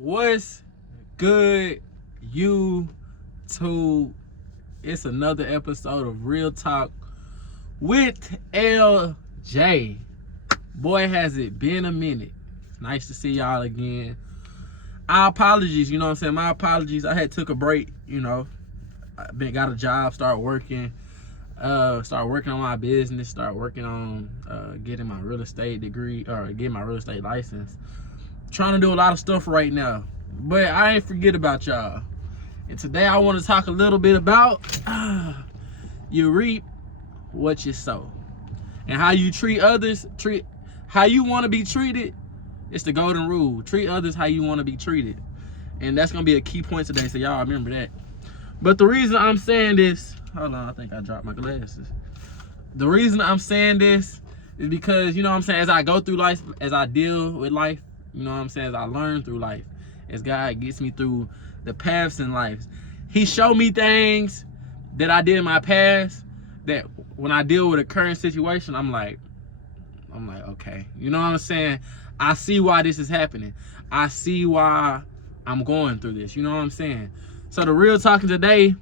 What's good, YouTube? It's another episode of Real Talk with LJ. Boy, has it been a minute. It's nice to see y'all again. My apologies, my apologies. I had took a break, I got a job, start working on my business, start working on getting my real estate degree or getting my real estate license. Trying to do a lot of stuff right now, but I ain't forget about y'all. And today I want to talk a little bit about you reap what you sow, and how you treat others. Treat how you want to be treated. It's the golden rule. Treat others how you want to be treated, and that's gonna be a key point today. So y'all remember that. But the reason I'm saying this, hold on, I think I dropped my glasses. The reason I'm saying this is because as I go through life, as I deal with life. As I learn through life, as God gets me through the paths in life. He showed me things that I did in my past that when I deal with a current situation, I'm like, okay. I see why this is happening. I see why I'm going through this. So the real talking today,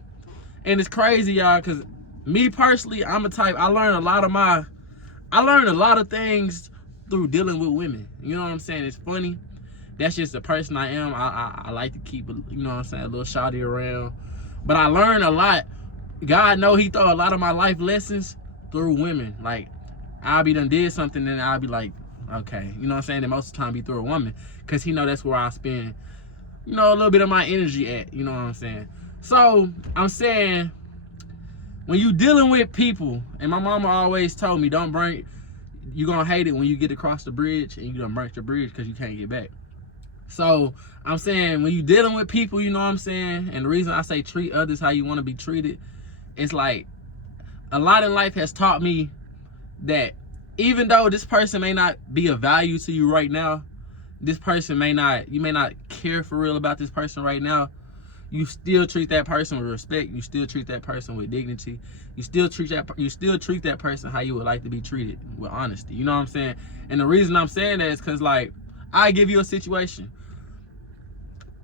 and it's crazy, y'all, because me personally, I'm a type, I learned a lot of things through dealing with women. It's funny. That's just the person I am. I like to keep a little shawty around. But I learned a lot. God know he throw a lot of my life lessons through women. Like, I'll be done did something and I'll be like, okay. And most of the time be through a woman. Because he know that's where I spend, a little bit of my energy at. So, I'm saying, when you dealing with people, and my mama always told me, you're going to hate it when you get across the bridge and you're going to burn the bridge because you can't get back. So I'm saying when you dealing with people, and the reason I say treat others how you want to be treated, it's like a lot in life has taught me that even though this person may not be of value to you right now, this person you may not care for real about this person right now, you still treat that person with respect. You still treat that person with dignity. You still treat that person how you would like to be treated, with honesty. And the reason I'm saying that is because, like, I give you a situation.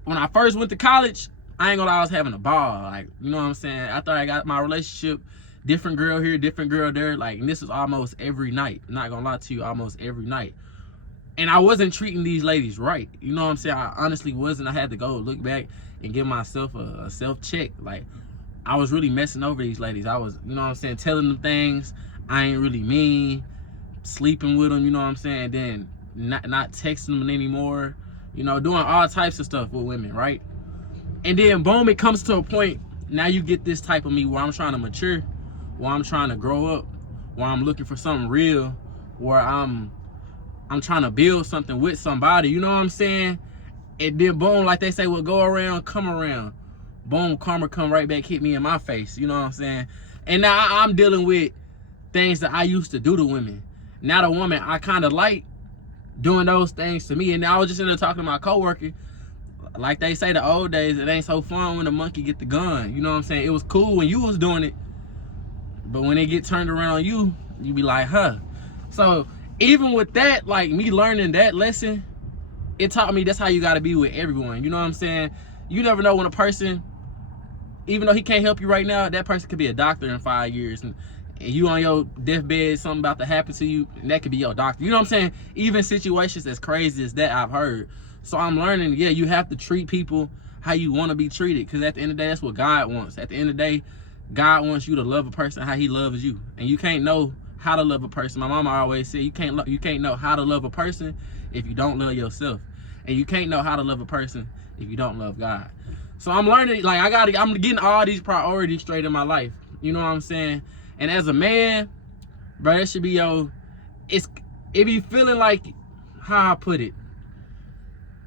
When I first went to college, I ain't gonna lie, I was having a ball. Like, after I got my relationship, different girl here, different girl there. Like, and this was almost every night. I'm not gonna lie to you, almost every night. And I wasn't treating these ladies right. I honestly wasn't. I had to go look back and give myself a self-check. Like, I was really messing over these ladies. I was, telling them things I ain't really mean, sleeping with them, then not texting them anymore, doing all types of stuff with women, right? And then, boom, it comes to a point, now you get this type of me where I'm trying to mature, where I'm trying to grow up, where I'm looking for something real, where I'm trying to build something with somebody, And then boom, like they say, what go around, come around. Boom, karma come right back, hit me in my face, And now I'm dealing with things that I used to do to women. Now the woman I kind of like doing those things to me. And I was just in there talking to my coworker. Like they say, the old days, it ain't so fun when the monkey get the gun. It was cool when you was doing it. But when it get turned around on you, you be like, huh. So even with that, like me learning that lesson, it taught me that's how you got to be with everyone. You never know when a person, even though he can't help you right now, that person could be a doctor in 5 years. And you on your deathbed, something about to happen to you, and that could be your doctor. Even situations as crazy as that, I've heard. So I'm learning, you have to treat people how you want to be treated. Because at the end of the day, that's what God wants. At the end of the day, God wants you to love a person how he loves you. And you can't know how to love a person. My mama always said you can't know how to love a person if you don't love yourself, and you can't know how to love a person if you don't love God. So I'm learning, like I'm getting all these priorities straight in my life. And as a man, bro, that should be it be feeling like, how I put it,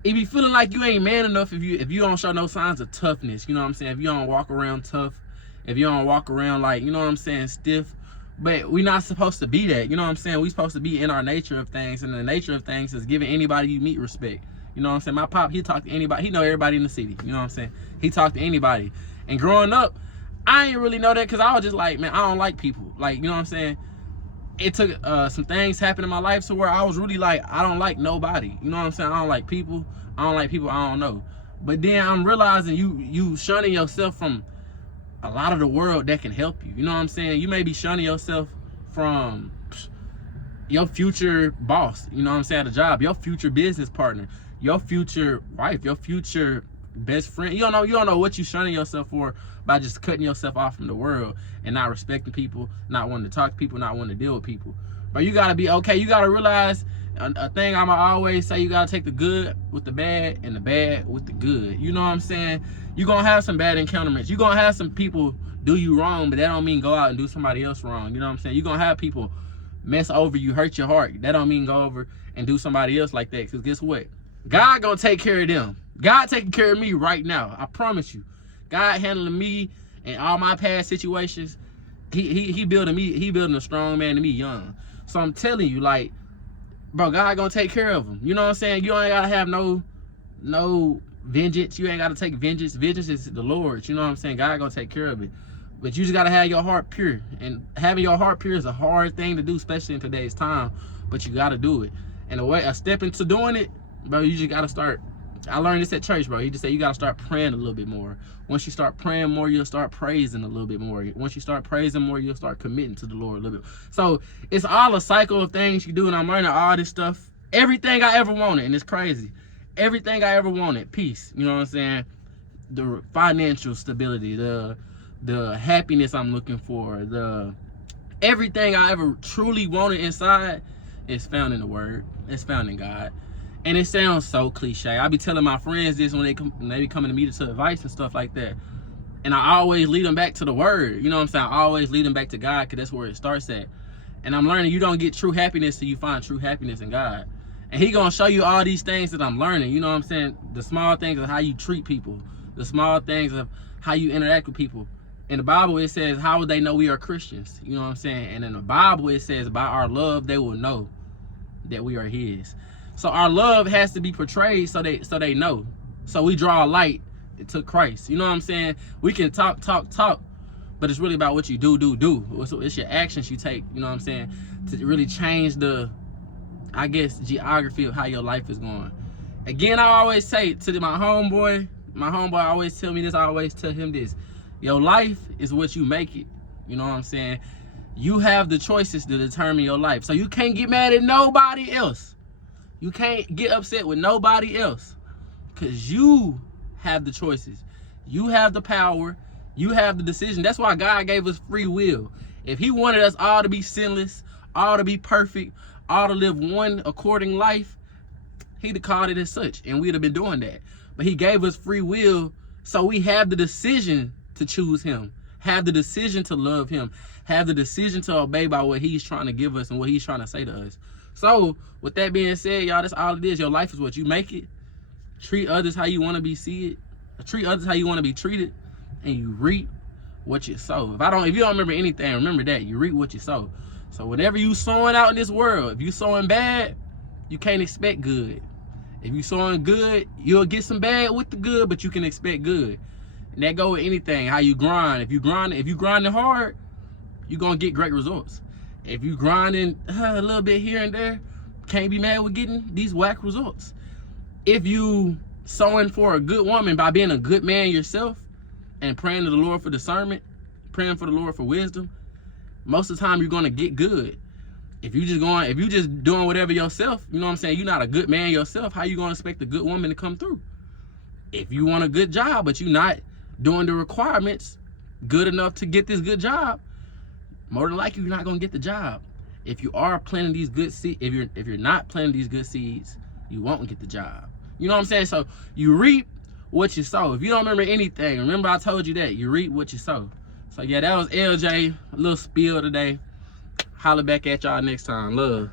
it be feeling like you ain't man enough if you don't show no signs of toughness. If you don't walk around tough, if you don't walk around like, stiff. But we're not supposed to be that. We're supposed to be in our nature of things. And the nature of things is giving anybody you meet respect. My pop, he talk to anybody. He know everybody in the city. He talk to anybody. And growing up, I ain't really know that because I was just like, man, I don't like people. Like, it took some things happen in my life to where I was really like, I don't like nobody. You know what I'm saying? I don't like people. I don't like people I don't know. But then I'm realizing you shunning yourself from a lot of the world that can help you. You know what I'm saying? You may be shunning yourself from your future boss, you know what I'm saying, at a job, your future business partner, your future wife, your future best friend. You don't know what you shunning yourself for by just cutting yourself off from the world and not respecting people, not wanting to talk to people, not wanting to deal with people. But you gotta be okay. You gotta realize a thing I'ma always say, you gotta take the good with the bad and the bad with the good. You know what I'm saying? You're gonna have some bad encounterments. You're gonna have some people do you wrong, but that don't mean go out and do somebody else wrong. You know what I'm saying? You're gonna have people mess over you, hurt your heart. That don't mean go over and do somebody else like that. Because guess what? God gonna take care of them. God taking care of me right now. I promise you. God handling me and all my past situations. He building me. He building a strong man to me young. So I'm telling you, like, bro, God gonna take care of them. You know what I'm saying? You ain't gotta have no vengeance. You ain't gotta take vengeance. Vengeance is the Lord's. You know what I'm saying? God gonna take care of it. But you just gotta have your heart pure. And having your heart pure is a hard thing to do, especially in today's time. But you gotta do it. And a step into doing it, bro, you just gotta start. I learned this at church, bro. He just said you gotta start praying a little bit more. Once you start praying more, you'll start praising a little bit more. Once you start praising more, you'll start committing to the Lord a little bit. So it's all a cycle of things you do, and I'm learning all this stuff. Everything I ever wanted, and it's crazy. Everything I ever wanted, peace. You know what I'm saying? The financial stability, the happiness I'm looking for, everything I ever truly wanted inside is found in the Word. It's found in God. And it sounds so cliche. I be telling my friends this when they be coming to me to advice and stuff like that. And I always lead them back to the Word. You know what I'm saying? I always lead them back to God, because that's where it starts at. And I'm learning you don't get true happiness till you find true happiness in God. And He gonna show you all these things that I'm learning. You know what I'm saying? The small things of how you treat people. The small things of how you interact with people. In the Bible, it says, how would they know we are Christians? You know what I'm saying? And in the Bible, it says, by our love, they will know that we are His. So our love has to be portrayed so they know. So we draw a light to Christ. You know what I'm saying? We can talk, but it's really about what you do. It's your actions you take, you know what I'm saying, to really change the, I guess, geography of how your life is going. Again, I always say to my homeboy always tell me this, I always tell him this. Your life is what you make it. You know what I'm saying? You have the choices to determine your life. So you can't get mad at nobody else. You can't get upset with nobody else, because you have the choices. You have the power. You have the decision. That's why God gave us free will. If He wanted us all to be sinless, all to be perfect, all to live one according life, He'd have called it as such, and we'd have been doing that. But He gave us free will, so we have the decision to choose Him, have the decision to love Him, have the decision to obey by what He's trying to give us and what He's trying to say to us. So with that being said, y'all, that's all it is. Your life is what you make it. Treat others how you want to be seen. Treat others how you want to be treated, and you reap what you sow. If you don't remember anything, remember that you reap what you sow. So whatever you sowing out in this world, if you sowing bad, you can't expect good. If you sowing good, you'll get some bad with the good, but you can expect good. And that go with anything. How you grind. If you grinding hard, you're gonna get great results. If you grinding a little bit here and there, can't be mad with getting these whack results. If you sowing for a good woman by being a good man yourself and praying to the Lord for discernment, praying for the Lord for wisdom, most of the time you're gonna get good. If you just doing whatever yourself, you know what I'm saying, you're not a good man yourself, how you gonna expect a good woman to come through? If you want a good job, but you're not doing the requirements good enough to get this good job, more than likely you're not gonna get the job. If you are planting these good seeds, if you're not planting these good seeds, you won't get the job. You know what I'm saying? So you reap what you sow. If you don't remember anything, remember I told you that you reap what you sow. So yeah, that was LJ, a little spiel today. Holler back at y'all next time. Love.